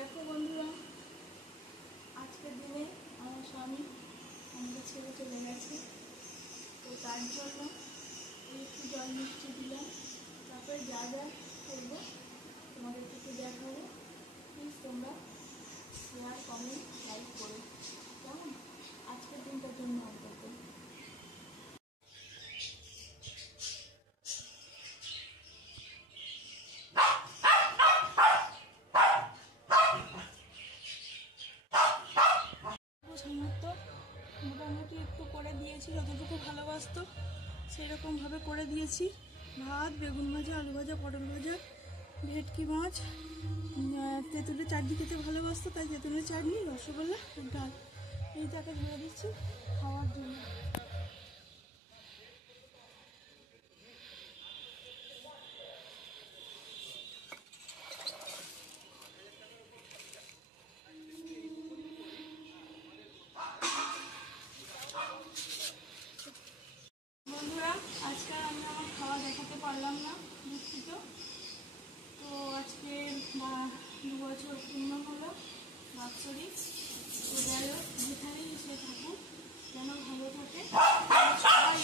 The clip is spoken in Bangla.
দেখো বন্ধুরা, আজকের দিনে আমার স্বামী আমাকে ছেড়ে চলে গেছে। তো তার জন্য একটু জল মিষ্টি দিলাম, তারপরে যা যা করবো তোমাদেরকে একটু দেখাবো। প্লিজ তোমরা শেয়ার, কমেন্ট, লাইক করো, কেমন? আজকের দিনটার জন্য অন্তত। মোটামুটি একটু করে দিয়েছি, যতটুকু ভালোবাসতো সেরকমভাবে করে দিয়েছি। ভাত, বেগুন ভাজা, আলু ভাজা, পটল ভাজা, ভেটকি মাছ, তেঁতুলের চাটনি খেতে ভালোবাসতো, তাই তেঁতুলের চাটনি, রসগোল্লা, ডাল, এই তাকে ধরে দিচ্ছি খাওয়ার জন্য। বন্ধুরা, আজকে আমি আমার খাওয়া দেখাতে পারলাম না, দুঃখিত। তো আজকে 2 বছর পূর্ণ হলো বাৎসরিক। তো যাই হোক, যেখানেই সে থাকুক যেন ভালো থাকে, সবাই